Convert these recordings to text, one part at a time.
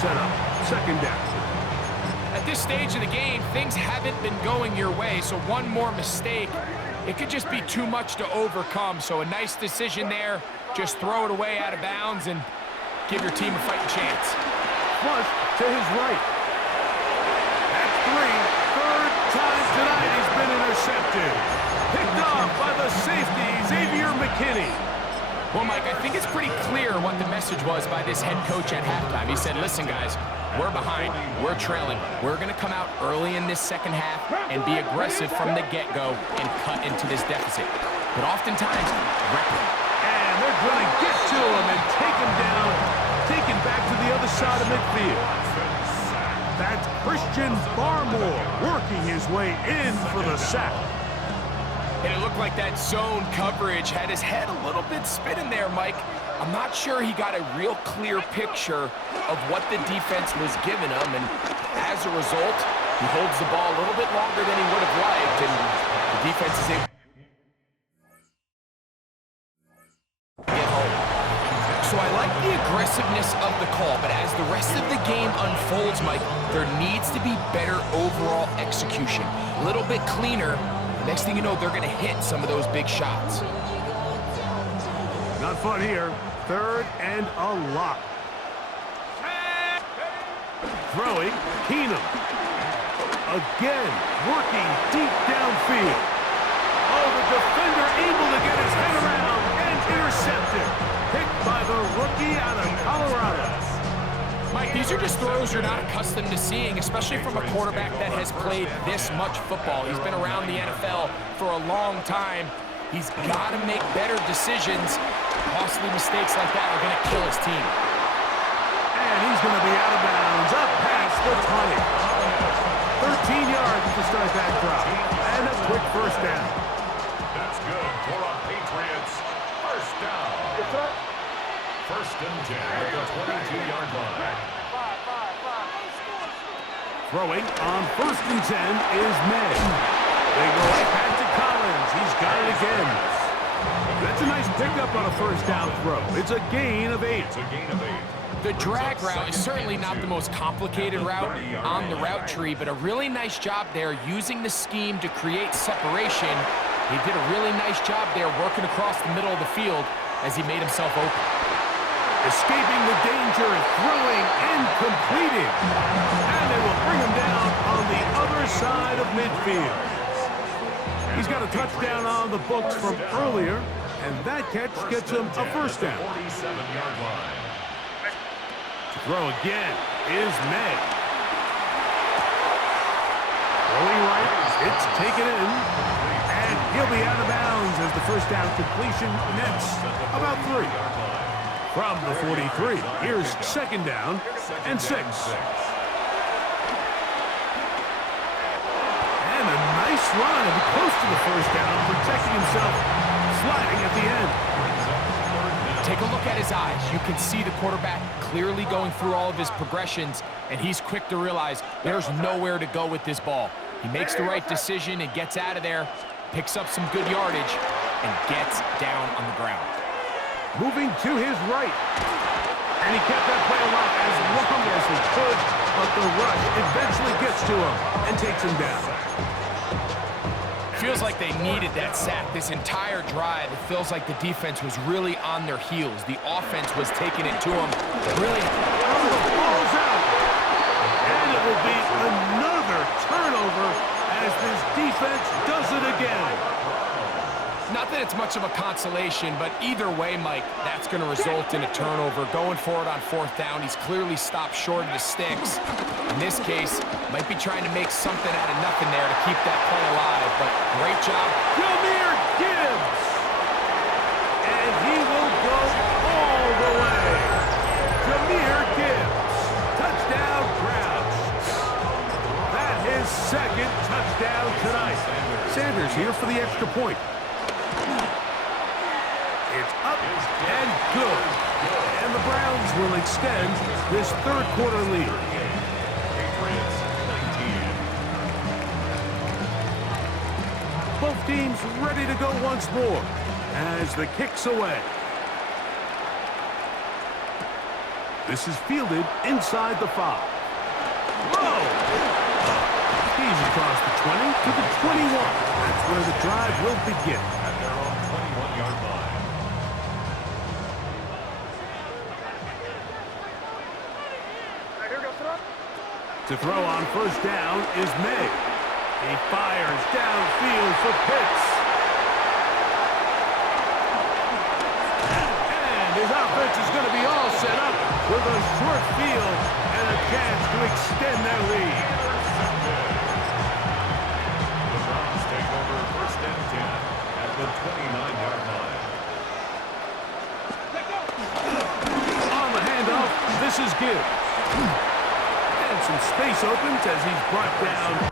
set up. Second down. At this stage of the game, things haven't been going your way, so one more mistake, it could just be too much to overcome. So a nice decision there. Just throw it away out of bounds and give your team a fighting chance. Flush to his right. That's three. Third time tonight he's been intercepted. Picked off by the safety, Xavier McKinney. Well, Mike, I think it's pretty clear what the message was by this head coach at halftime. He said, listen, guys, we're behind. We're trailing. We're going to come out early in this second half and be aggressive from the get-go and cut into this deficit. But oftentimes, wreck it. And they're going to get to him and take him down, take him back to the other side of midfield. That's Christian Barmore working his way in for the sack. And it looked like that zone coverage had his head a little bit spinning there, Mike. I'm not sure he got a real clear picture of what the defense was giving him, and as a result, he holds the ball a little bit longer than he would have liked, and the defense is able to get home. So I like the aggressiveness of the call, but as the rest of the game unfolds, Mike, there needs to be better overall execution. A little bit cleaner. Next thing you know, they're going to hit some of those big shots. Not fun here. Third and a lot. Throwing, Keenum. Again, working deep downfield. Oh, the defender able to get his head around and intercepted. Picked by the rookie out of Colorado. Mike, these are just throws you're not accustomed to seeing, especially from a quarterback that has played this much football. He's been around the NFL for a long time. He's got to make better decisions. Costly mistakes like that are going to kill his team. And he's going to be out of bounds, up past the 20. 13 yards to start that drop. And a quick first down. That's good for a Patriots first down. First and 10 at the 22-yard line. Throwing on first and 10 is May. They go right back to Collins. He's got it again. That's a nice pickup on a first down throw. It's a gain of 8. It's a gain of 8. The drag route is certainly not the most complicated route on the route tree, but a really nice job there using the scheme to create separation. He did a really nice job there working across the middle of the field as he made himself open. Escaping the danger, throwing and completing. And they will bring him down on the other side of midfield. He's got a touchdown on the books from earlier, and that catch gets him a first down. 47-yard line. To throw again is May. Throwing right, it's taken in, and he'll be out of bounds as the first down completion nets about 3. From the 43, here's second down and 6. And a nice run close to the first down, protecting himself, sliding at the end. Take a look at his eyes. You can see the quarterback clearly going through all of his progressions, and he's quick to realize there's nowhere to go with this ball. He makes the right decision and gets out of there, picks up some good yardage, and gets down on the ground. Moving to his right. And he kept that play alive as long as he could, but the rush eventually gets to him and takes him down. Feels like they needed that sack. This entire drive, it feels like the defense was really on their heels. The offense was taking it to them. Really. Oh, the ball's out. And it will be another turnover as this defense does it again. Not that it's much of a consolation, but either way, Mike, that's going to result in a turnover. Going forward on fourth down, he's clearly stopped short of the sticks. In this case, might be trying to make something out of nothing there to keep that play alive, but great job. Jahmyr Gibbs! And he will go all the way. Jahmyr Gibbs, touchdown Browns. That his second touchdown tonight. Sanders here for the extra point. It's up and good. And the Browns will extend this third quarter lead. Patriots 19. Both teams ready to go once more as the kick's away. This is fielded inside the 5. Whoa! He's across the 20 to the 21. That's where the drive will begin. At their own 21-yard line. To throw on first down is May. He fires downfield for Pitts. And his offense is going to be all set up with a short field and a chance to extend their lead. The Browns take over first and 10 at the 29-yard line. On the handoff, this is Gibbs. And some space opens as he's brought down.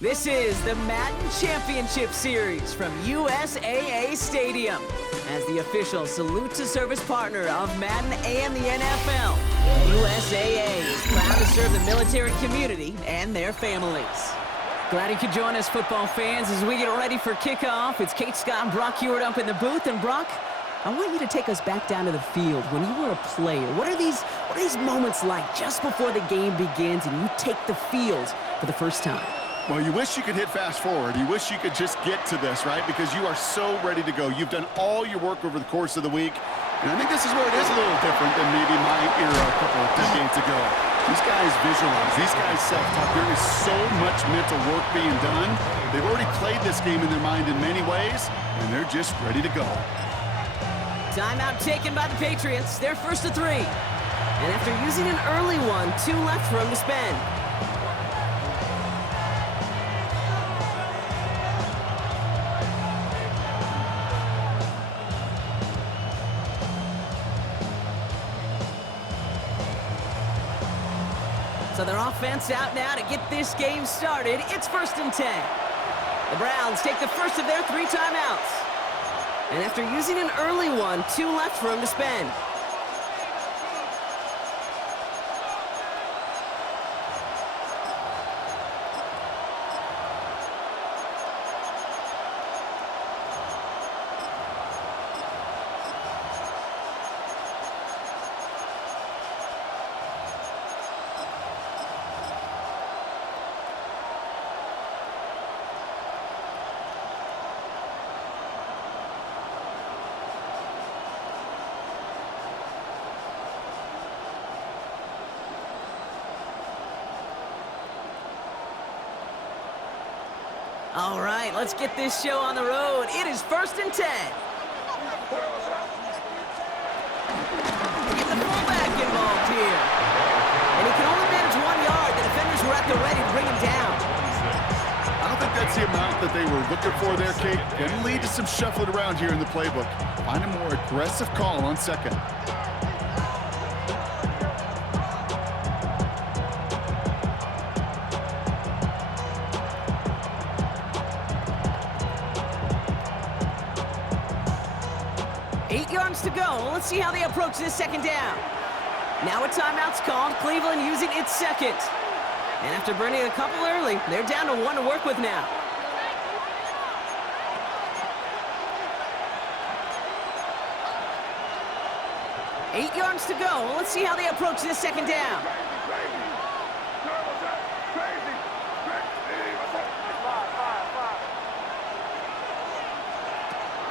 This is the Madden Championship Series from USAA Stadium. As the official salute-to-service partner of Madden and the NFL, USAA is proud to serve the military community and their families. Glad you could join us, football fans, as we get ready for kickoff. It's Kate Scott and Brock Hewitt up in the booth. And Brock, I want you to take us back down to the field. When you were a player, what are these moments like just before the game begins and you take the field for the first time? Well, you wish you could hit fast forward. You wish you could just get to this, right? Because you are so ready to go. You've done all your work over the course of the week. And I think this is where it is a little different than maybe my era a couple of decades ago. These guys visualize. These guys self-talk. There is so much mental work being done. They've already played this game in their mind in many ways, and they're just ready to go. Timeout taken by the Patriots. They're first to 3. And after using an early one, 2 left for them to spend. So their offense out now to get this game started. It's first and 10. The Browns take the first of their 3 timeouts. And after using an early one, 2 left for them to spend. All right, let's get this show on the road. It is first and 10. Get the fullback involved here. And he can only manage 1 yard. The defenders were at the ready to bring him down. I don't think that's the amount that they were looking for there, Kate. Going to lead to some shuffling around here in the playbook. Find a more aggressive call on second. To go. Let's see how they approach this second down. Now a timeout's called. Cleveland using its second. And after burning a couple early, they're down to 1 to work with now. Eight yards to go. Let's see how they approach this second down.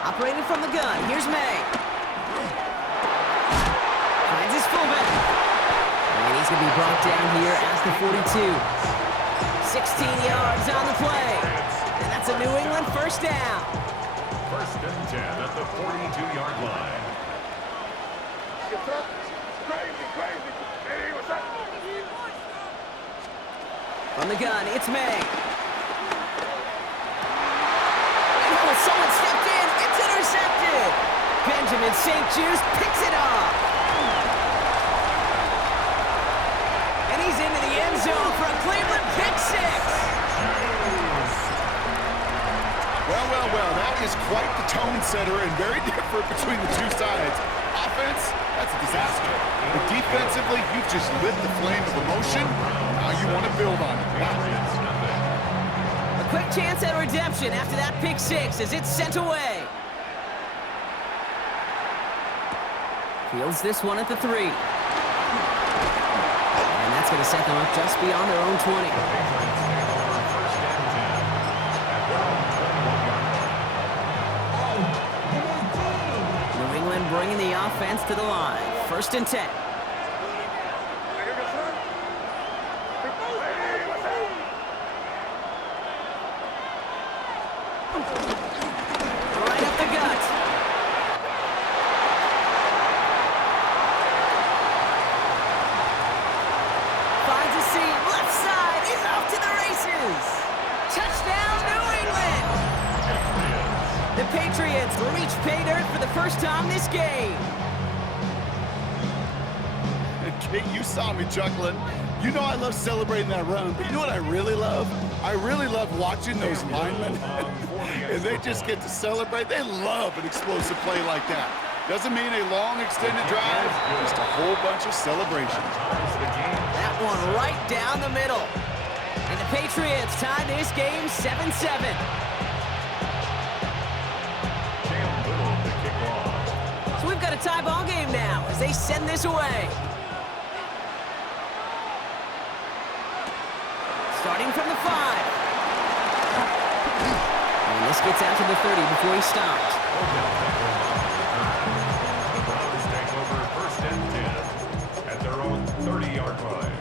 Operating from the gun. Here's May. Finds his fullback. And he's going to be brought down here at the 42. 16 yards on the play. And that's a New England first down. First and 10 at the 42-yard line. From the gun, it's May. And oh, someone stepped in. It's intercepted. Benjamin St. Juste picks it off. And he's into the end zone for a Cleveland pick six. Well, that is quite the tone setter and very different between the two sides. Offense, that's a disaster. The defense Offensively, you've just lit the flame of emotion. Now you want to build on it. A quick chance at redemption after that pick six as it's sent away. Fields this one at the 3. And that's going to set them up just beyond their own 20. New England bringing the offense to the line. 1st and 10. Right up the gut. Finds a seam. Left side is off to the races. Touchdown, New England. The Patriots reach pay dirt for the first time this game. Okay, you saw me chuckling. You know I love celebrating that run, but you know what I really love? I really love watching those linemen, and they just get to celebrate. They love an explosive play like that. Doesn't mean a long extended drive, just a whole bunch of celebration. That one right down the middle. And the Patriots tie this game 7-7. So we've got a tie ball game now as they send this away. Starting from the 5. And this gets out to the 30 before he stopped. Browns take over 1st and 10 at their own 30-yard line.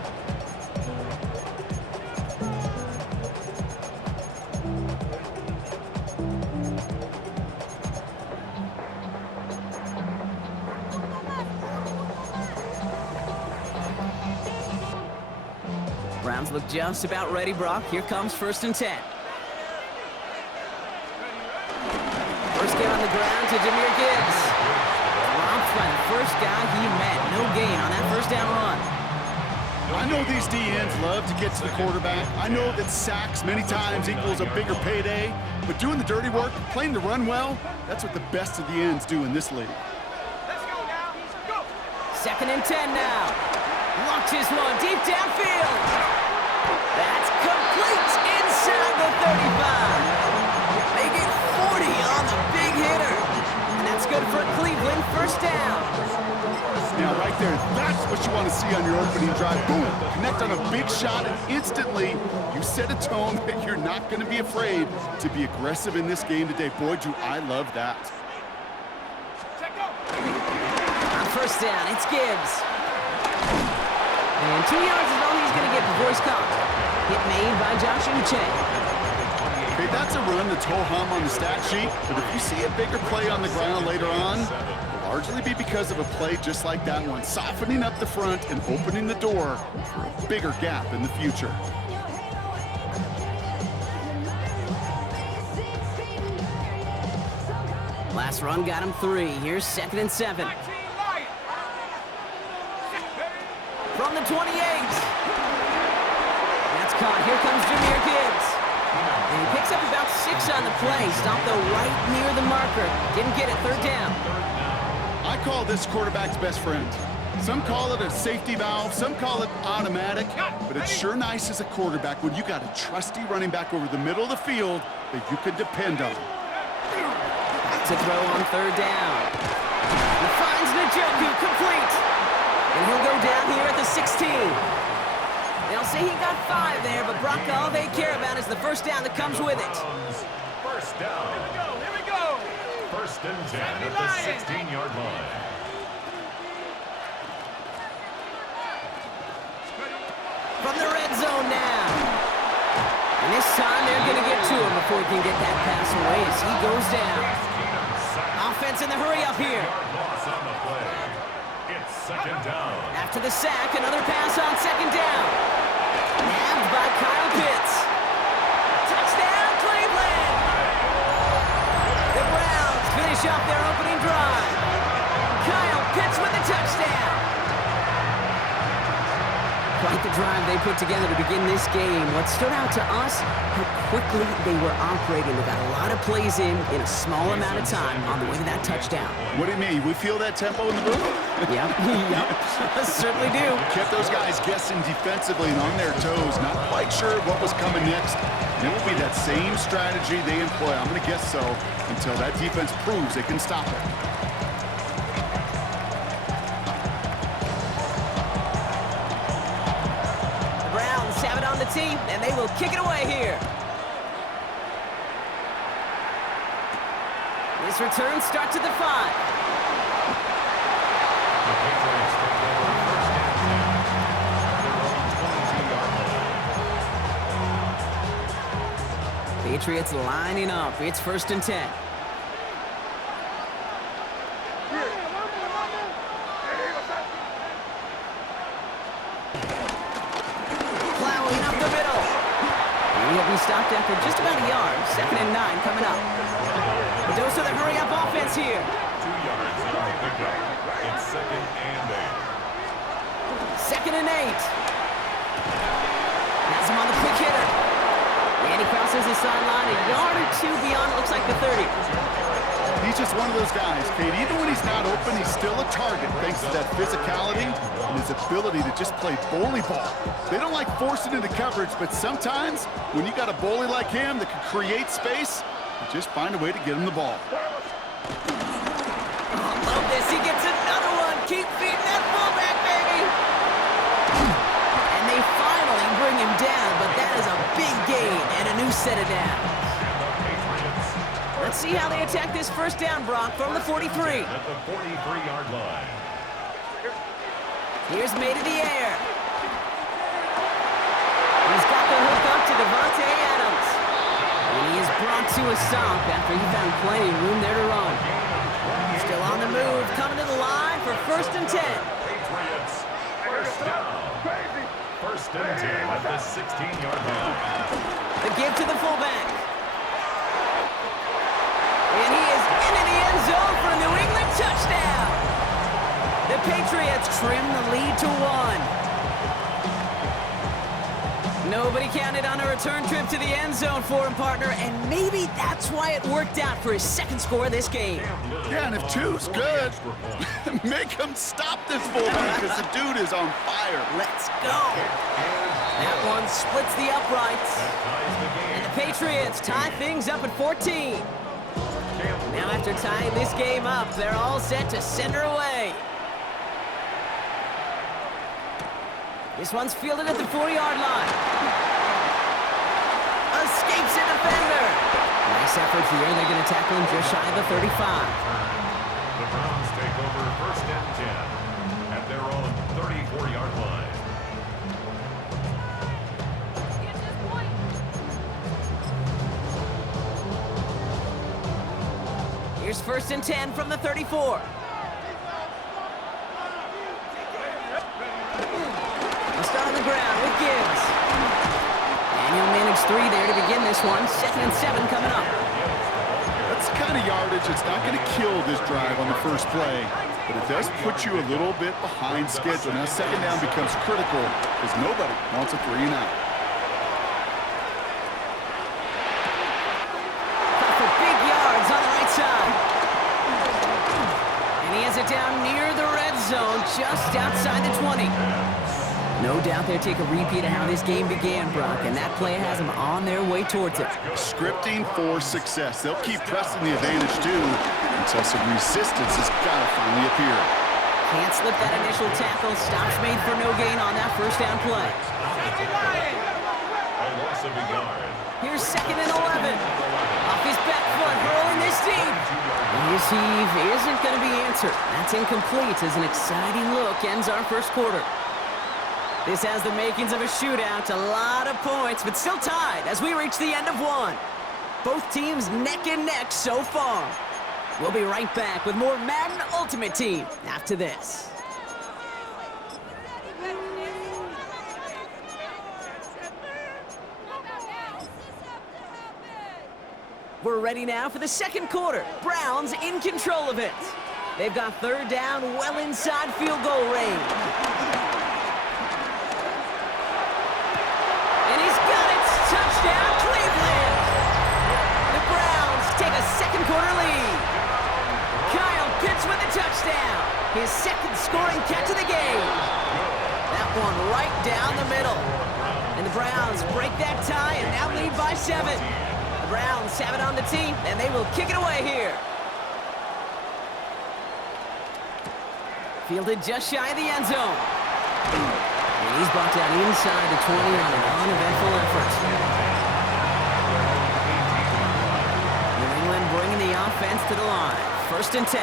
Browns look just about ready, Brock. Here comes 1st and 10. First get on the ground to Jahmyr Gibbs. Dropped by the first guy he met. No gain on that 1st down run. I know these D-ends love to get to the quarterback. I know that sacks many times equals a bigger payday, but doing the dirty work, playing the run well, that's what the best of the ends do in this league. Let's go now. Go. 2nd and 10 now. Launches one deep downfield. That's complete inside the 35. They get 40 on the big hitter. And that's good for Cleveland. 1st down. Now right there, that's what you want to see on your opening drive. Boom, connect on a big shot, and instantly you set a tone that you're not going to be afraid to be aggressive in this game today. Boy, do I love that. On 1st down, it's Gibbs. And 2 yards is all he's going to get before he's caught. Hit made by Josh Uche. Okay, that's a run that's ho-hum on the stat sheet, but if you see a bigger play on the ground later on, it'll largely be because of a play just like that one, softening up the front and opening the door for a bigger gap in the future. Last run got him 3. Here's 2nd and 7. From the 28. That's caught. Here comes Jahmyr Gibbs. And he picks up about 6 on the play. Stopped though right near the marker. Didn't get it. 3rd down. I call this quarterback's best friend. Some call it a safety valve, some call it automatic, but it's sure nice as a quarterback when you got a trusty running back over the middle of the field that you can depend on. Back to throw on 3rd down. He finds Njoku complete. And he'll go down here at the 16. They'll say he got 5 there, but Brock, all they care about is the 1st down that comes with it. 1st down. Here we go. 1st and 10 at the 16-yard line. From the red zone now. And this time they're going to get to him before he can get that pass away as he goes down. Offense in the hurry up here. Loss on the play. It's 2nd down. After the sack, another pass on 2nd down. Nabbed by Kyle Pitts. Touchdown, Cleveland! The Browns finish off their opening drive. Kyle Pitts with the touchdown. Quite the drive they put together to begin this game. What stood out to us, how quickly they were operating. They got a lot of plays in a small amount of time on the way to that touchdown. What do you mean? We feel that tempo in the booth? Yep, yep, certainly do. Kept those guys guessing defensively and on their toes, not quite sure what was coming next. And it will be that same strategy they employ, I'm going to guess so, until that defense proves they can stop it. Have it on the team, and they will kick it away here. This return starts at the 5. The Patriots take over first and 10 at their own 22-yard line. Patriots lining up. It's first and 10. Stopped after just about a yard. Second and 9 coming up. The dose of the hurry-up offense here. 2 yards on the pickup. It's second and 8. Second and 8. Has him on the quick hitter. And he crosses the sideline a yard or 2 beyond, looks like the 30. He's just one of those guys, Kate. Even when he's not open, he's still a target thanks to that physicality and his ability to just play bully ball. They don't like forcing into coverage, but sometimes when you got a bully like him that can create space, you just find a way to get him the ball. Oh, love this. He gets another one. Keep feeding that fullback, baby. And they finally bring him down, but that is a big gain and a new set of downs. Let's see how they attack this first down, Brock, from the 43. At the 43-yard line. Here's made in the air. He's got the hook up to Devontae Adams. And he is brought to a stop after he found plenty of room there to run. Still on the move, coming to the line for first and 10. Patriots, first down. First and 10 at the 16-yard line. The give to the fullback. And he is into the end zone for a New England touchdown. The Patriots trim the lead to 1. Nobody counted on a return trip to the end zone for him, partner, and maybe that's why it worked out for his second score of this game. Yeah, and if 2's good, make him stop this fullback because the dude is on fire. Let's go. That one splits the uprights. And the Patriots tie things up at 14. Now after tying this game up, they're all set to send her away. This one's fielded at the 40-yard line. Escapes a defender. Nice effort here. They're going to tackle him just shy of the 35. The Browns take over first and 10 at their own 34-yard line. Here's first and 10 from the 34. They'll start on the ground with Gibbs. And he'll manage 3 there to begin this one. Second and 7 coming up. That's the kind of yardage that's not going to kill this drive on the first play, but it does put you a little bit behind schedule. Now second down becomes critical because nobody wants a 3-and-out. For big yards on the right side. And he has it down near the red zone, just outside the 20. No doubt they'll take a repeat of how this game began, Brock, and that play has them on their way towards it. Scripting for success. They'll keep pressing the advantage, too, until some resistance has got to finally appear. Can't slip that initial tackle. Stops made for no gain on that first down play. A loss of a yard. Here's second and 11. Off his back foot, hurling this deep. Receive isn't going to be answered. That's incomplete as an exciting look ends our first quarter. This has the makings of a shootout, a lot of points, but still tied as we reach the end of one. Both teams neck and neck so far. We'll be right back with more Madden Ultimate Team after this. We're ready now for the second quarter. Browns in control of it. They've got third down well inside field goal range. first down. His second scoring catch of the game. That one right down the middle. And the Browns break that tie and now lead by 7. The Browns have it on the tee, and they will kick it away here. Fielded just shy of the end zone. And he's brought down inside the 20 on an uneventful effort. New England bringing the offense to the line. First and 10.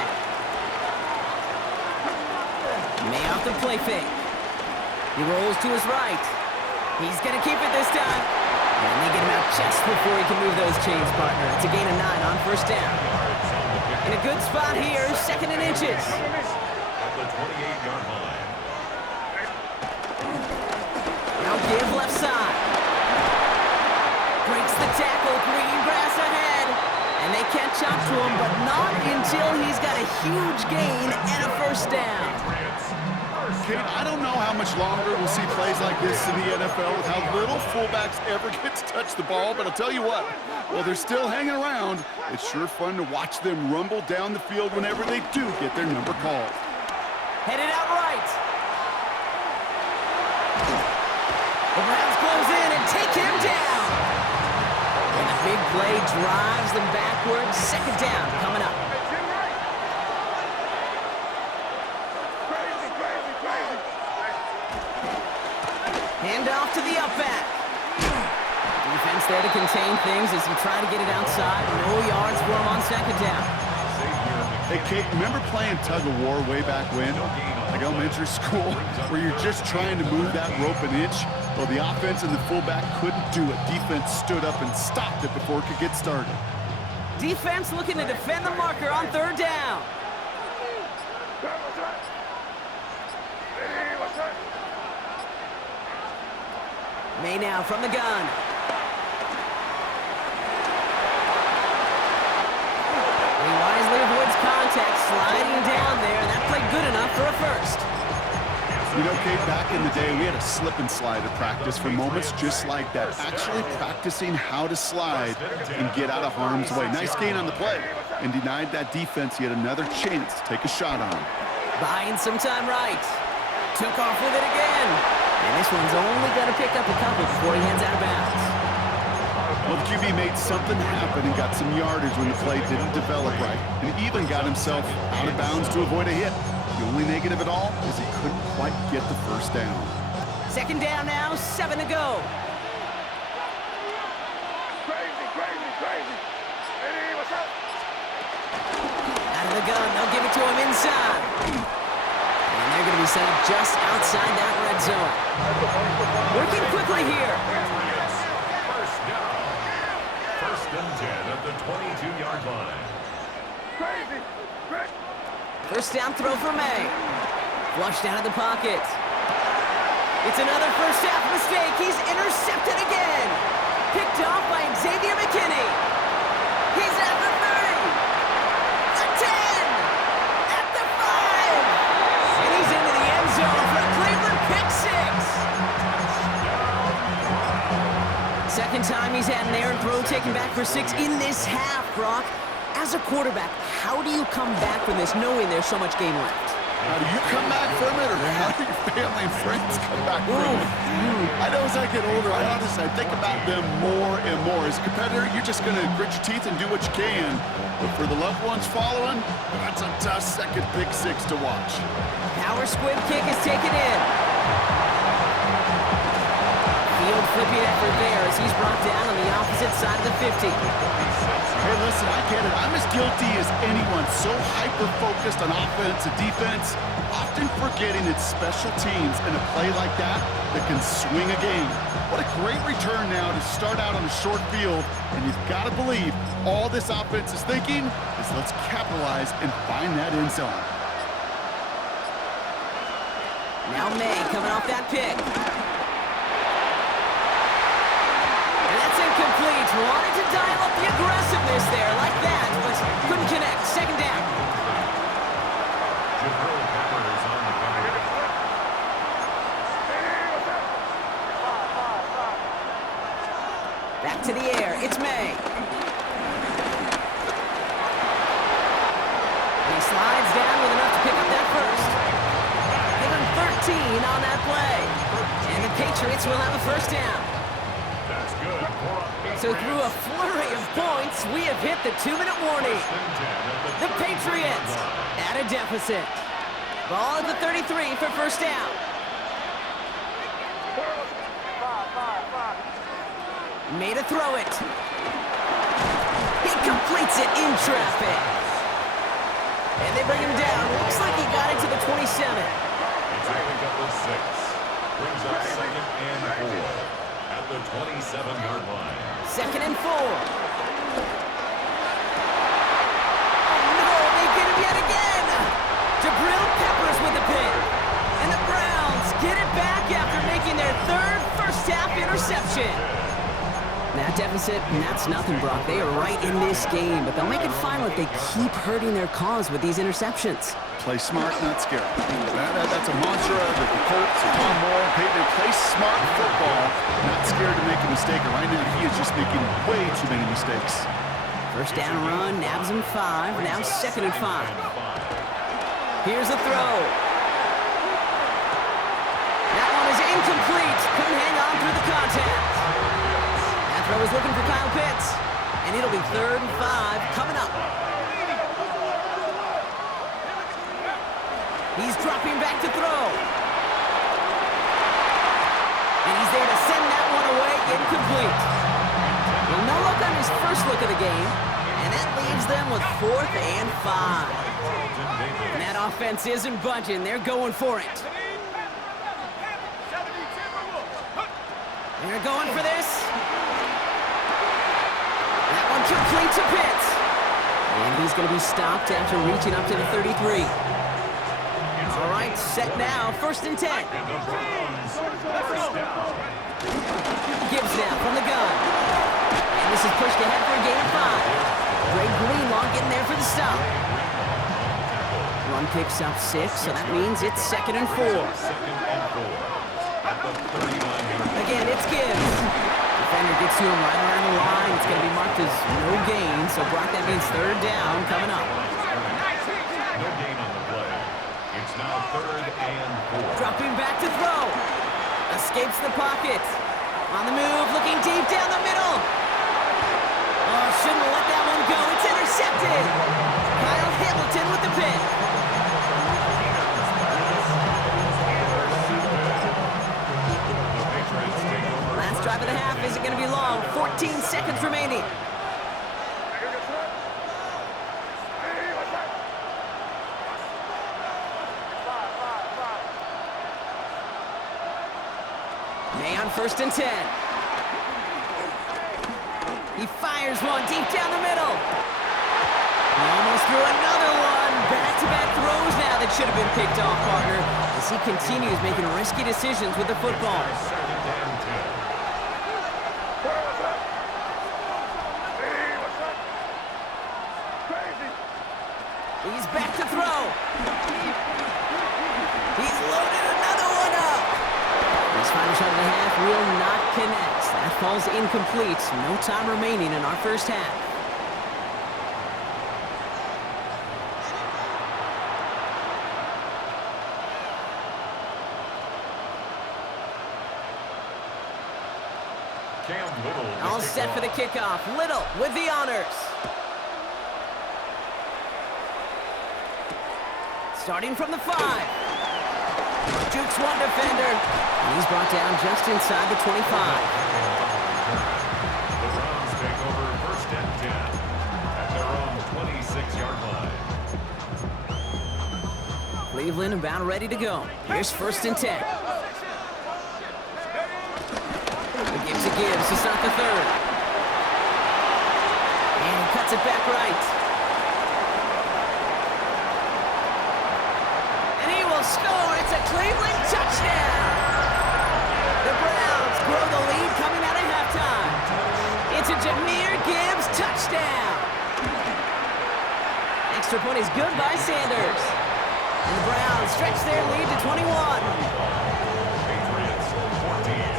May off the play fake. He rolls to his right. He's going to keep it this time. And they get him out just before he can move those chains, partner. It's a gain of 9 on first down. In a good spot here, second and inches. At the 28-yard line. Now give left side. Breaks the tackle, green grass ahead. And they can't chop to him, but not until he's got a huge gain and a first down. Kate, I don't know how much longer we'll see plays like this in the NFL with how little fullbacks ever get to touch the ball, but I'll tell you what, while they're still hanging around, it's sure fun to watch them rumble down the field whenever they do get their number called. Headed out right. The Browns close in and take him down. And the big play drives them backwards. Second down coming up. Handoff to the up back. Defense there to contain things as you try to get it outside. No yards for him on second down. Hey, Kate, remember playing tug-of-war way back when? Like elementary school, where you're just trying to move that rope an inch? Well, the offense and the fullback couldn't do it. Defense stood up and stopped it before it could get started. Defense looking to defend the marker on third down. May now from the gun. He wisely avoids contact, sliding down there, and that played good enough for a first. You know, Kate, back in the day, we had a slip and slide at practice for moments just like that. Actually practicing how to slide and get out of harm's way. Nice gain on the play, and denied that defense yet another chance to take a shot on him. Buying some time right. Took off with it again. And this one's only going to pick up a couple before he heads out of bounds. Well, the QB made something happen and got some yardage when the play didn't develop right, and even got himself out of bounds to avoid a hit. The only negative at all is he couldn't quite get the first down. Second down now, 7 to go. Out of the gun, they'll give it to him inside. And they're going to be set up just outside that red zone. Working quickly here. First down. First and 10 at the 22-yard line. First down throw for May. Flushed out of the pocket. It's another first half mistake. He's intercepted again. Picked off by Xavier McKinney. He's at the 30. The 10. At the 5. And he's into the end zone for a Cleveland pick six. Second time he's had an errant throw taken back for 6 in this half, Brock. As a quarterback, how do you come back from this knowing there's so much game left? How do you come back from it, or how do your family and friends come back from it? I know as I get older, I think about them more and more. As a competitor, you're just going to grit your teeth and do what you can. But for the loved ones following, that's a tough second pick six to watch. Power squib kick is taken in. Field flipping effort there as he's brought down on the opposite side of the 50. Hey, listen, I get it. I'm as guilty as anyone. So hyper-focused on offense and defense, often forgetting it's special teams in a play like that can swing a game. What a great return now to start out on a short field, and you've got to believe all this offense is thinking is let's capitalize and find that end zone. Now May coming off that pick. Incomplete. Wanted to dial up the aggressiveness there like that, but couldn't connect. Second down. Back to the air. It's May. And he slides down with enough to pick on that play. And the Patriots will have a first down. That's good. So through a flurry of points, we have hit the 2-minute warning. The Patriots at a deficit. Ball at the 33 for first down. Made a throw it. He completes it in traffic. And they bring him down. Looks like he got it to the 27. It's only up to 6. Brings up 2nd and 4 at the 27-yard line. 2nd and 4. Oh no, they get him yet again. Jabril Peppers with the pick. And the Browns get it back after making their third first-half interception. That deficit, that's nothing, Brock. They are right in this game, but they'll make it final if they keep hurting their cause with these interceptions. Play smart, not scared. That's a mantra that the Colts, Tom Moore, Peyton, play smart football, not scared to make a mistake. And right now, he is just making way too many mistakes. First down run, nabs him 5, now 2nd and 5. Here's a throw. That one is incomplete. Couldn't hang on through the contact. That throw is looking for Kyle Pitts, and it'll be 3rd and 5 coming up. He's dropping back to throw. And he's there to send that one away, incomplete. Well, no look on his first look of the game, and that leaves them with 4th and 5. And that offense isn't budging. They're going for it. They're going for this. That one complete to Pitts. And he's going to be stopped after reaching up to the 33. All right, set now, 1st and 10. Gibbs now from the gun. And this is pushed ahead for a gain of 5. Greg Greenlaw getting there for the stop. Run picks up 6, so that means it's 2nd and 4. Again, it's Gibbs. Defender gets to him right around the line. It's going to be marked as no gain, so Brock, that means 3rd down coming up. No gain on the play. It's now 3rd and 4. Dropping back to throw. Escapes the pocket. On the move, looking deep down the middle. Oh, shouldn't let that one go. It's intercepted. Kyle Hamilton with the pick. Last drive of the half isn't going to be long. 14 seconds remaining. May on 1st and 10. He fires one deep down the middle. He almost threw another one. Back-to-back throws now that should have been picked off, partner, as he continues making risky decisions with the football. He's back to throw. He's loaded another one up. This final shot of the half will not connect. That falls incomplete. No time remaining in our first half. All set for the kickoff. Little with the honors. Starting from the 5. Jukes one defender. And he's brought down just inside the 25. The Browns take over 1st and 10 at their own 26-yard line. Cleveland about ready to go. Here's 1st and 10. Gives to Gibbs to start the 3rd. And he cuts it back right. And he will score. It's a Cleveland touchdown. The Browns grow the lead coming out of halftime. It's a Jahmyr Gibbs touchdown. Extra point is good by Sanders. And the Browns stretch their lead to 21. Patriots 14.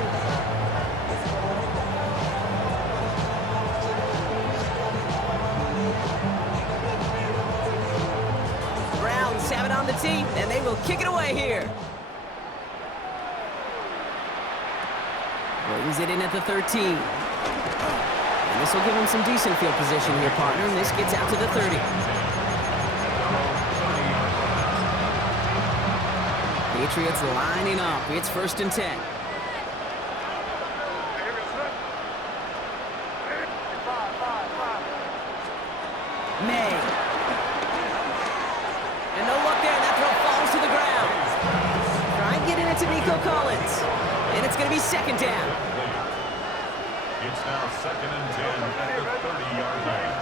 Have it on the tee, and they will kick it away here. Brings it in at the 13. And this will give him some decent field position here, partner. And this gets out to the 30. Patriots lining up. It's 1st and 10. May. And no look there. That throw falls to the ground. Try and get it into Nico Collins. And it's going to be 2nd down. It's now 2nd and 10 at the 30-yard line.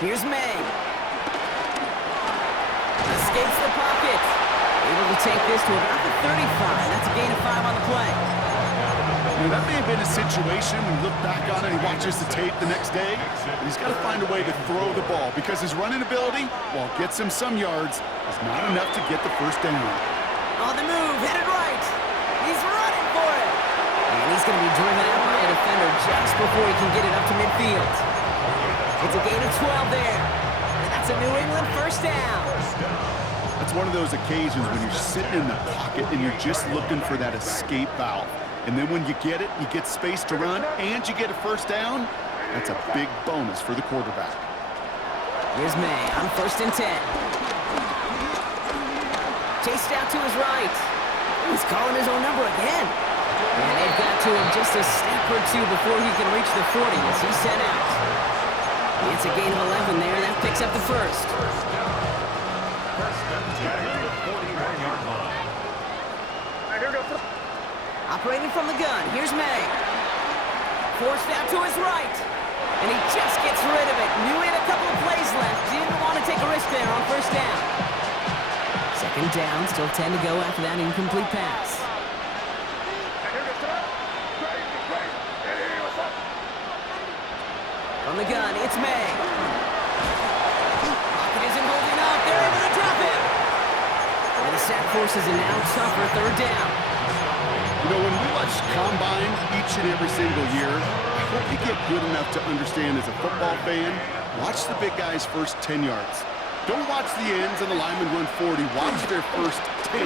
Here's May. Escapes the pocket. Able to take this to about the 35. That's a gain of 5 on the play. That may have been a situation when you look back on it and he watches the tape the next day, and he's got to find a way to throw the ball because his running ability, while it gets him some yards, is not enough to get the 1st down. On the move, headed right. He's running for it. And he's going to be driven out by a defender just before he can get it up to midfield. It's a gain of 12 there. And that's a New England 1st down. That's one of those occasions when you're sitting in the pocket and you're just looking for that escape valve. And then when you get it, you get space to run, and you get a 1st down. That's a big bonus for the quarterback. Here's May on 1st and 10. Chased out to his right. He's calling his own number again. And they've got to him just a step or two before he can reach the 40 as he's sent out. It's a gain of 11 there. That picks up the 1st. 1st and 10 at the 41-yard line. Operating from the gun, here's May. Forced out to his right. And he just gets rid of it. Knew he had a couple of plays left. Didn't want to take a risk there on 1st down. 2nd down, still 10 to go after that incomplete pass. From the gun, it's May. Pocket isn't holding up. They're able to drop him. And the sack forces a now tougher 3rd down. You know, when we watch Combine each and every single year, I hope you get good enough to understand as a football fan, watch the big guys' first 10 yards. Don't watch the ends and the linemen run 40. Watch their first 10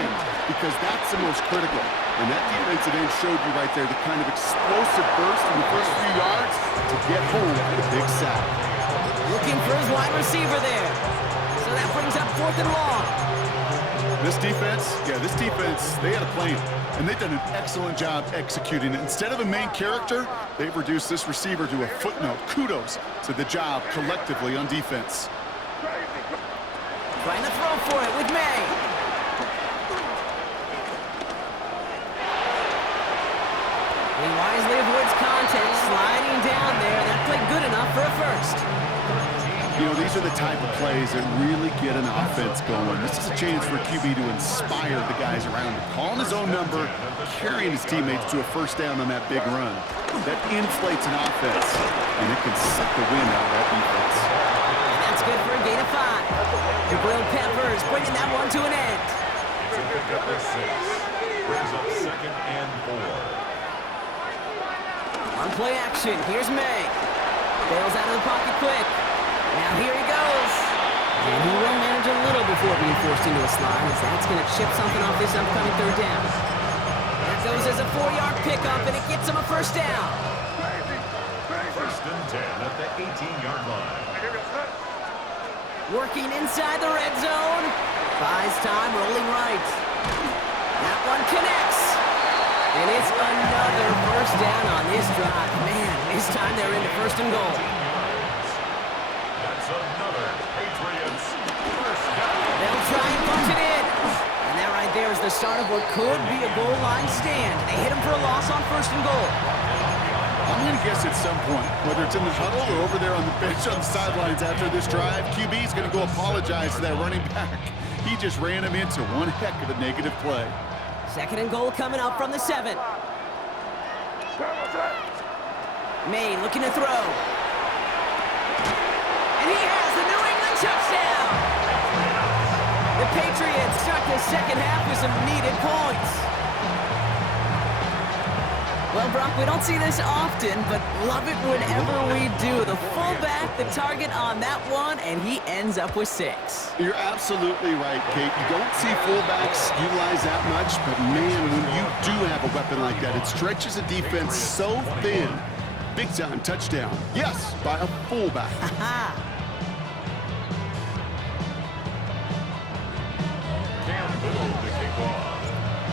because that's the most critical. And that defensive end showed you right there the kind of explosive burst in the first few yards to get home with a big sack. Looking for his wide receiver there. So that brings up 4th and long. This defense, they had a plan. And they've done an excellent job executing it. Instead of a main character, they've reduced this receiver to a footnote. Kudos to the job collectively on defense. Trying to throw for it with May. He wisely avoids contact, sliding down there. That played good enough for a 1st. You know, these are the type of plays that really get an offense going. This is a chance for QB to inspire the guys around him. Calling his own number, carrying his teammates to a 1st down on that big run. That inflates an offense, and it can suck the wind out of that defense. And that's good for a gain of 5. The grilled peppers bringing that one to an end. It's a pick up of 6. Brings up 2nd and 4. On play action, here's May. Bails out of the pocket quick. Now here he goes. And he will manage a little before being forced into a slide, as that's going to chip something off this upcoming 3rd down. That goes as a 4-yard pickup, and it gets him a 1st down. 1st and 10 at the 18-yard line. Working inside the red zone. Buys time, rolling right. That one connects. And it's another 1st down on this drive. Man, this time they're into 1st and goal. That's another Patriots 1st down. They'll try and punch it in. And that right there is the start of what could be a goal line stand. They hit him for a loss on 1st and goal. I'm going to guess at some point, whether it's in the huddle or over there on the bench on the sidelines after this drive, QB is going to go apologize to that running back. He just ran him into one heck of a negative play. 2nd and goal coming up from the 7. May looking to throw. And he has the New England touchdown! The Patriots start the 2nd half with some needed points. Well, Brock, we don't see this often, but love it whenever we do. The fullback, the target on that one, and he ends up with 6. You're absolutely right, Kate. You don't see fullbacks utilize that much, but man, when you do have a weapon like that, it stretches a defense so thin. Big time touchdown. Yes, by a fullback.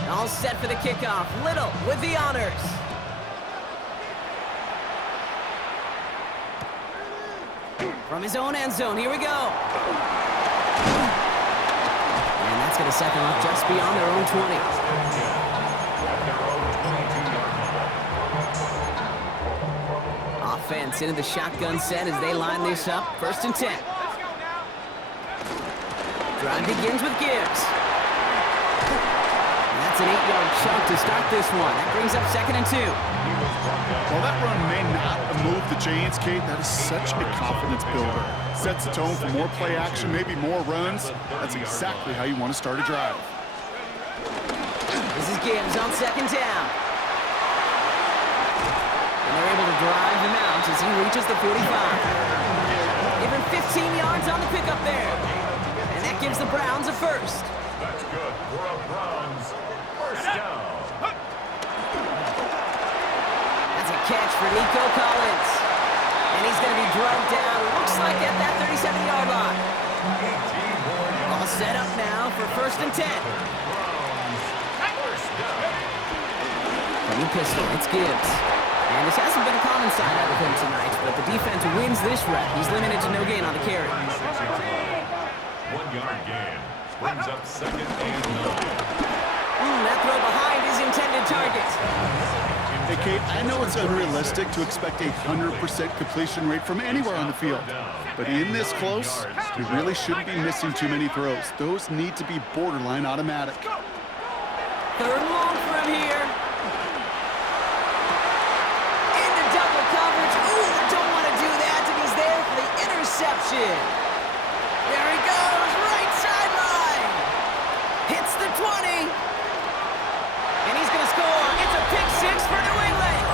All set for the kickoff. Little with the honors. From his own end zone, here we go. And that's going to set them up just beyond their own 20. Offense into the shotgun set as they line this up. 1st and 10. Drive begins with Gibbs. And that's an 8-yard chunk to start this one. That brings up 2nd and 2. While that run may not move the chains, Kate, that is such a confidence builder. Sets the tone for more play action, maybe more runs. That's exactly how you want to start a drive. This is Gibbs on 2nd down. And they're able to drive him out as he reaches the 45. Give him 15 yards on the pickup there. And that gives the Browns a 1st. That's good for a Browns 1st down. Catch for Nico Collins. And he's going to be drugged down, looks like at that 37-yard line. All set up now for 1st and 10. From the pistol, it's Gibbs. And this hasn't been a common side out of him tonight, but the defense wins this rep. He's limited to no gain on the carry. 1-yard gain brings up 2nd and 9. That throw behind his intended target. Hey, Kate, I know it's unrealistic to expect a 100% completion rate from anywhere on the field. But in this close, you really shouldn't be missing too many throws. Those need to be borderline automatic. 3rd and long for him here. Into double coverage. Ooh, don't want to do that, and he's there for the interception. There he goes, right sideline. Hits the 20. And he's going to score. It's a pick 6 for New England.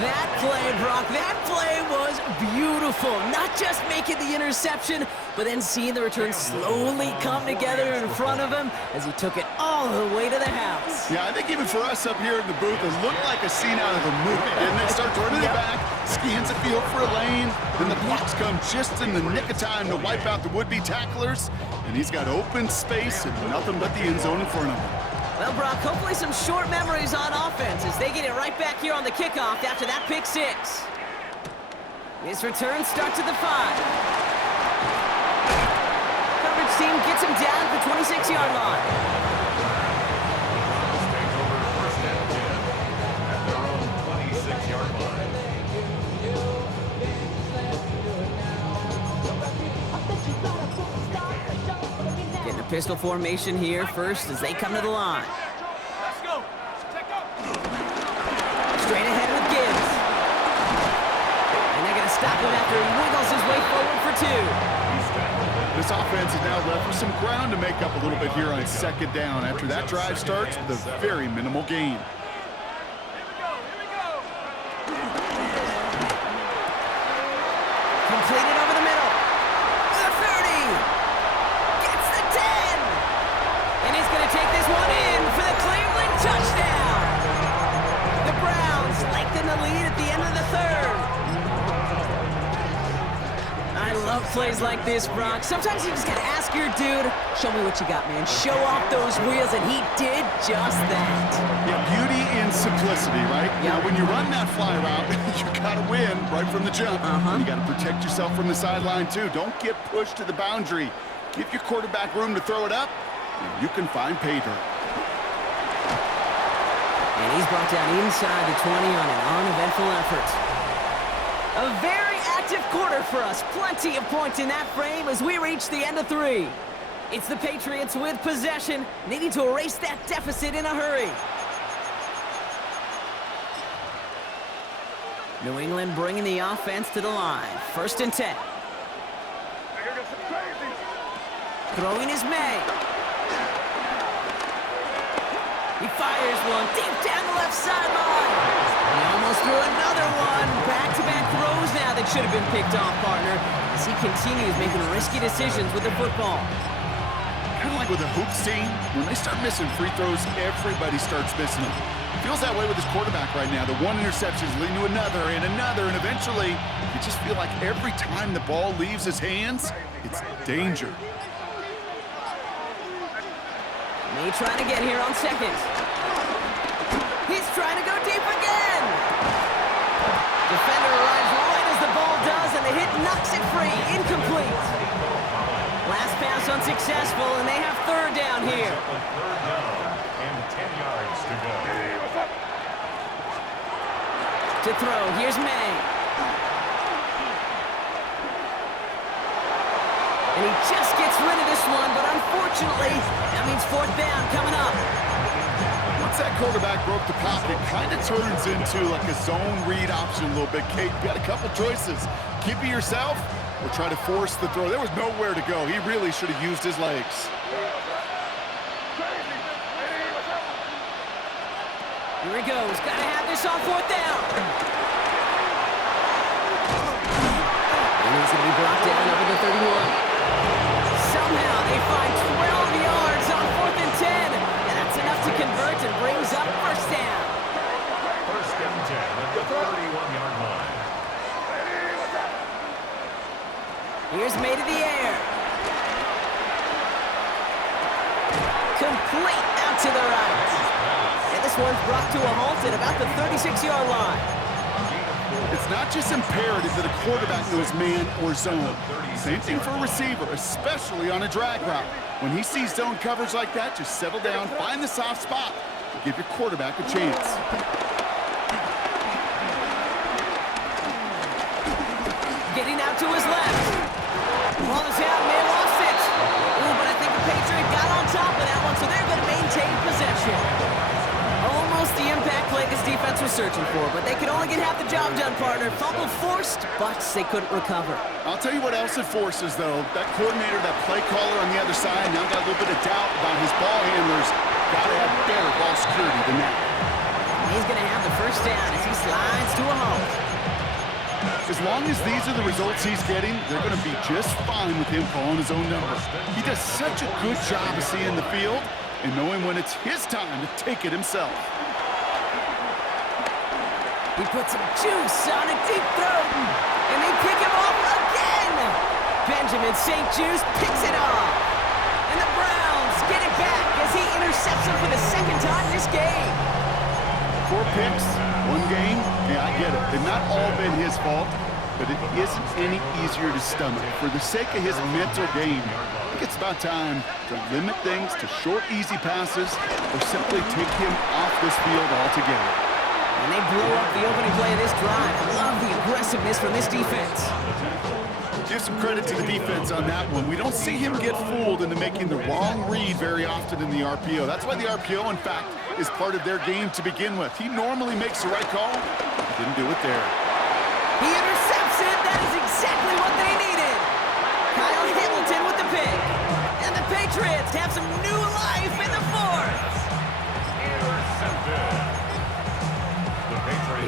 That play, Brock, that play was beautiful. Not just making the interception, but then seeing the return slowly come together in front of him as he took it all the way to the house. Yeah, I think even for us up here in the booth, it looked like a scene out of a movie. And they start turning it back, scans the field for a lane, then the blocks come just in the nick of time to wipe out the would-be tacklers. And he's got open space and nothing but the end zone in front of him. Well, Brock, hopefully some short memories on offense as they get it right back here on the kickoff after that pick 6. His return starts at the 5. Coverage team gets him down at the 26-yard line. Take over 1st and 10 at their own 26-yard line. Getting a pistol formation here first as they come to the line. Let's go. Straight ahead with Gibbs. And they're going to stop him after he wiggles his way forward for 2. This offense is now left with some ground to make up a little bit here on 2nd down after that drive starts with a very minimal gain. Completed over the middle. The 30. Gets the 10. And he's going to take this one in for the Cleveland touchdown. The Browns lengthen the lead at the end of the 3rd. I love plays like this, Brock. Sometimes you just got to ask your dude, show me what you got, man. Show off those wheels, and he did just that. Yeah, beauty in simplicity, right? Now, when you run that fly route, you got to win right from the jump. You got to protect yourself from the sideline, too. Don't get pushed to the boundary. Give your quarterback room to throw it up, and you can find pay dirt. And he's brought down inside the 20 on an uneventful effort. A very active quarter for us. Plenty of points in that frame as we reach the end of 3. It's the Patriots with possession, needing to erase that deficit in a hurry. New England bringing the offense to the line. 1st and 10. Throwing is May. He fires one deep down the left sideline. He almost threw another one. Back-to-back throws now that should have been picked off, partner, as he continues making risky decisions with the football. Kind of like with the hoops team, when they start missing free throws, everybody starts missing them. Feels that way with his quarterback right now. The one interception is leading to another, and eventually you just feel like every time the ball leaves his hands, it's danger. May trying to get here on second. He's trying to go deep again. Defender arrives right as the ball does, and the hit knocks it free. Incomplete. Last pass unsuccessful, and they have third down here. Third down and 10 yards to go. To throw, here's May. And he just gets rid of this one, but unfortunately, that means fourth down coming up. Once that quarterback broke the pocket, kind of turns into like a zone read option a little bit. Kate, you got a couple choices. Keep it yourself or try to force the throw. There was nowhere to go. He really should have used his legs. Here he goes. Got to have this on fourth down. And he's going to be brought down over the 31. Somehow they find 12 yards on 4th and 10, and that's enough to convert and brings up first down. First and 10 at the 31-yard line. Here's May to the air. Complete out to the right. And this one's brought to a halt at about the 36-yard line. It's not just imperative that a quarterback knows man or zone. Same thing for a receiver, especially on a drag route. When he sees zone coverage like that, just settle down, find the soft spot, and give your quarterback a chance. Getting out to his left. Ball is out, and they lost it. Ooh, but I think the Patriots got on top of that one, so they're going to maintain possession. Almost the impact play this defense was searching for, but they could only get half the job done, partner. Fumble forced, but they couldn't recover. I'll tell you what else it forces, though. That coordinator, that play caller on the other side, now got a little bit of doubt about his ball handlers. Got to have better ball security than that. He's going to have the first down as he slides to a halt. As long as these are the results he's getting, they're going to be just fine with him calling his own number. He does such a good job of seeing the field and knowing when it's his time to take it himself. He puts some juice on a deep throw, and they pick him off again. Benjamin St. Juice picks it off, and the Browns get it back as he intercepts him for the second time this game. 4 picks, 1 game, yeah, I get it. They've not all been his fault, but it isn't any easier to stomach. For the sake of his mental game, I think it's about time to limit things to short, easy passes or simply take him off this field altogether. And they blow up the opening play of this drive. Love the aggressiveness from this defense. Give some credit to the defense on that one. We don't see him get fooled into making the wrong read very often in the RPO. That's why the RPO, in fact, is part of their game to begin with. He normally makes the right call. He didn't do it there. He intercepts it. That is exactly what they needed. Kyle Hamilton with the pick. And the Patriots have some new life in the fourth. Intercepted. The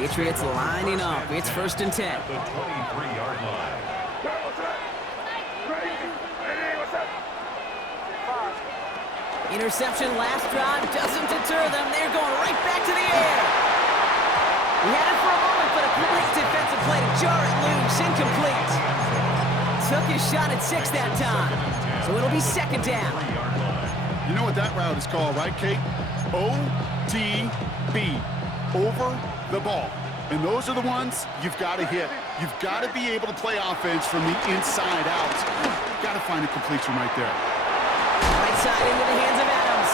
Patriots lining up. It's first and 10. at the 23-yard line. Interception last drive doesn't deter them. They're going right back to the air. We had it for a moment, but a great defensive play to jar it loose. Incomplete. Took his shot at 6 that time. So it'll be second down. You know what that route is called, right, Kate? ODB. Over the ball. And those are the ones you've got to hit. You've got to be able to play offense from the inside out. Got to find a completion right there. Right side into the hands of Adams.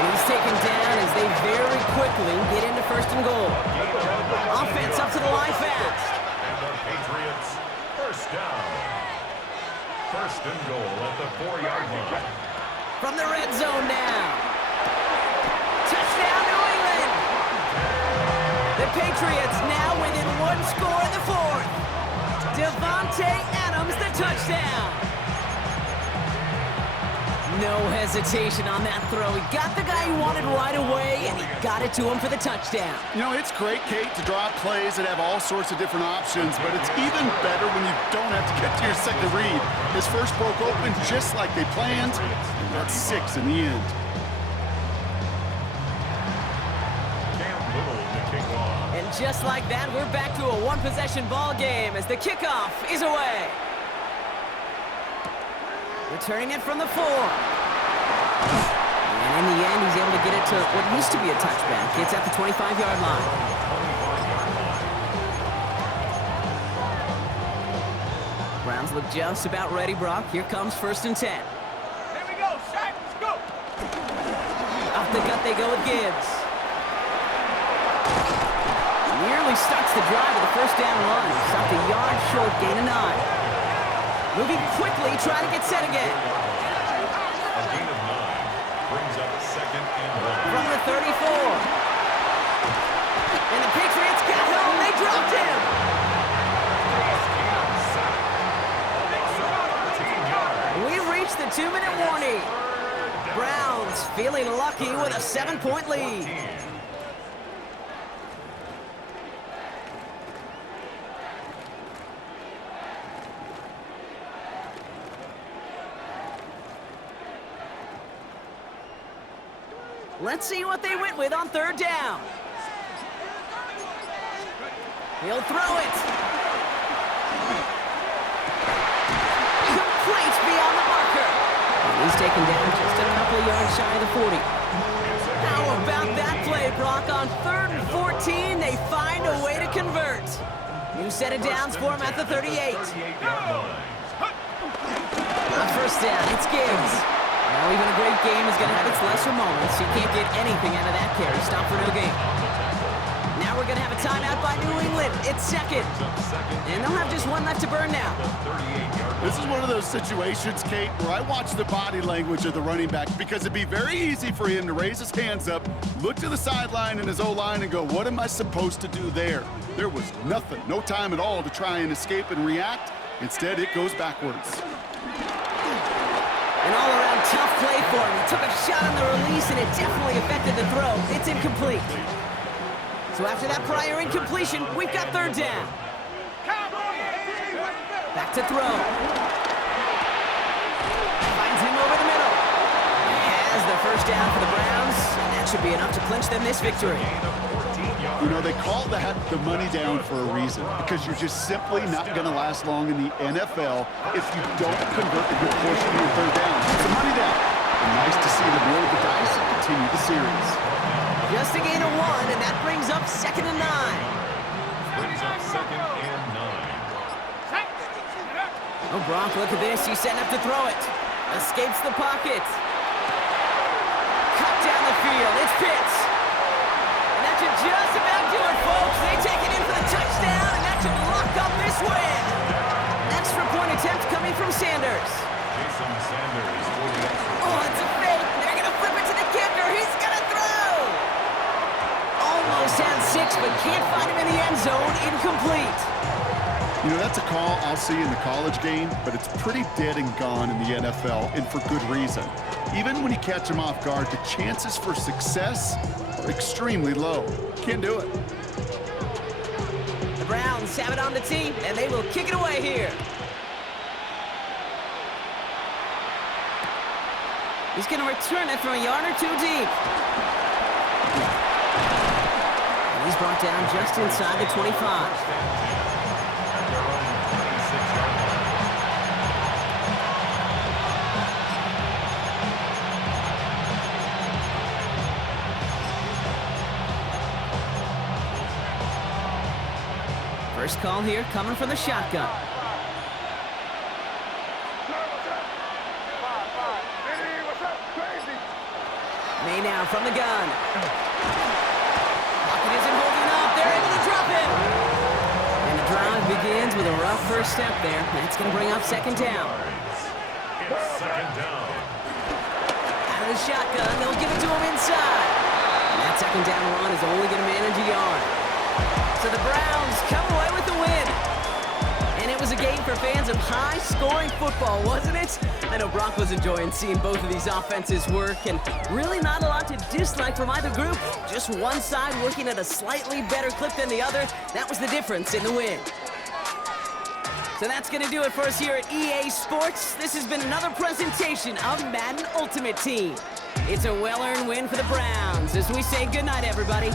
And he's taken down as they very quickly get into first and goal. Offense up to the line fast. And the Patriots, first down. First and goal at the 4-yard line. From the red zone now. Touchdown, New England. The Patriots now within 1 score in the fourth. Devontae Adams, the touchdown. No hesitation on that throw. He got the guy he wanted right away, and he got it to him for the touchdown. You know, it's great, Kate, to draw plays that have all sorts of different options, but it's even better when you don't have to get to your second read. His first broke open just like they planned, and that's 6 in the end. And just like that, we're back to a one-possession ball game as the kickoff is away. Returning it from the 4. And in the end, he's able to get it to what used to be a touchback. It's at the 25-yard line. Browns look just about ready, Brock. Here comes 1st and 10. Here we go, Shaq, let's go. Off the gut they go with Gibbs. Nearly starts the drive with a 1st down run. Stopped a yard short, gain of 9. Moving quickly, trying to get set again. A gain of 9 brings up 2nd and 1. From the 34. And the Patriots got home. They dropped him. We've reached the 2-minute warning. Browns feeling lucky with a 7-point lead. Let's see what they went with on 3rd down. He'll throw it. Complete beyond the marker. And he's taken down just a couple of yards shy of the 40. How about that play, Brock? On 3rd and 14, they find a way to convert. New set of downs for him at the 38. On 1st down, it's Gibbs. Now even a great game is going to have its lesser moments. He can't get anything out of that carry. Stop for no gain. Now we're going to have a timeout by New England. It's 2nd. And they'll have just one left to burn now. This is one of those situations, Kate, where I watch the body language of the running back because it'd be very easy for him to raise his hands up, look to the sideline in his O-line and go, what am I supposed to do there? There was nothing, no time at all to try and escape and react. Instead, it goes backwards. An all-around tough play for him. He took a shot on the release, and it definitely affected the throw. It's incomplete. So after that prior incompletion, we've got 3rd down. Back to throw. Finds him over the middle. Has the 1st down for the Browns, and that should be enough to clinch them this victory. You know, they call that the money down for a reason, because you're just simply not going to last long in the NFL if you don't convert a good portion of your 3rd down. It's a money down. And nice to see them roll the dice and continue the series. Just a gain of 1, and that brings up 2nd and 9. Brings up 2nd and 9. Oh, Brock, look at this. He's setting up to throw it. Escapes the pocket. Cut down the field. It's Pitts. That should just about do it, folks. They take it in for the touchdown, and that should lock up this win. Extra point attempt coming from Sanders. Jason Sanders for the extra. Oh, it's a fake. They're going to flip it to the kicker. He's going to throw. Almost had 6, but can't find him in the end zone. Incomplete. You know, that's a call I'll see in the college game, but it's pretty dead and gone in the NFL, and for good reason. Even when you catch them off guard, the chances for success are extremely low. Can't do it. The Browns have it on the tee, and they will kick it away here. He's going to return it from a yard or 2 deep. And he's brought down just inside the 25. First call here coming from the shotgun. May now from the gun. Pocket isn't holding up. They're able to drop him. And the drive begins with a rough first step there. That's going to bring up 2nd down. It's 2nd down. Out of the shotgun, they'll give it to him inside. And that 2nd down run is only going to manage a yard. So the Browns come away with the win. And it was a game for fans of high-scoring football, wasn't it? I know Brock was enjoying seeing both of these offenses work, and really not a lot to dislike from either group. Just one side working at a slightly better clip than the other. That was the difference in the win. So that's going to do it for us here at EA Sports. This has been another presentation of Madden Ultimate Team. It's a well-earned win for the Browns as we say goodnight, everybody.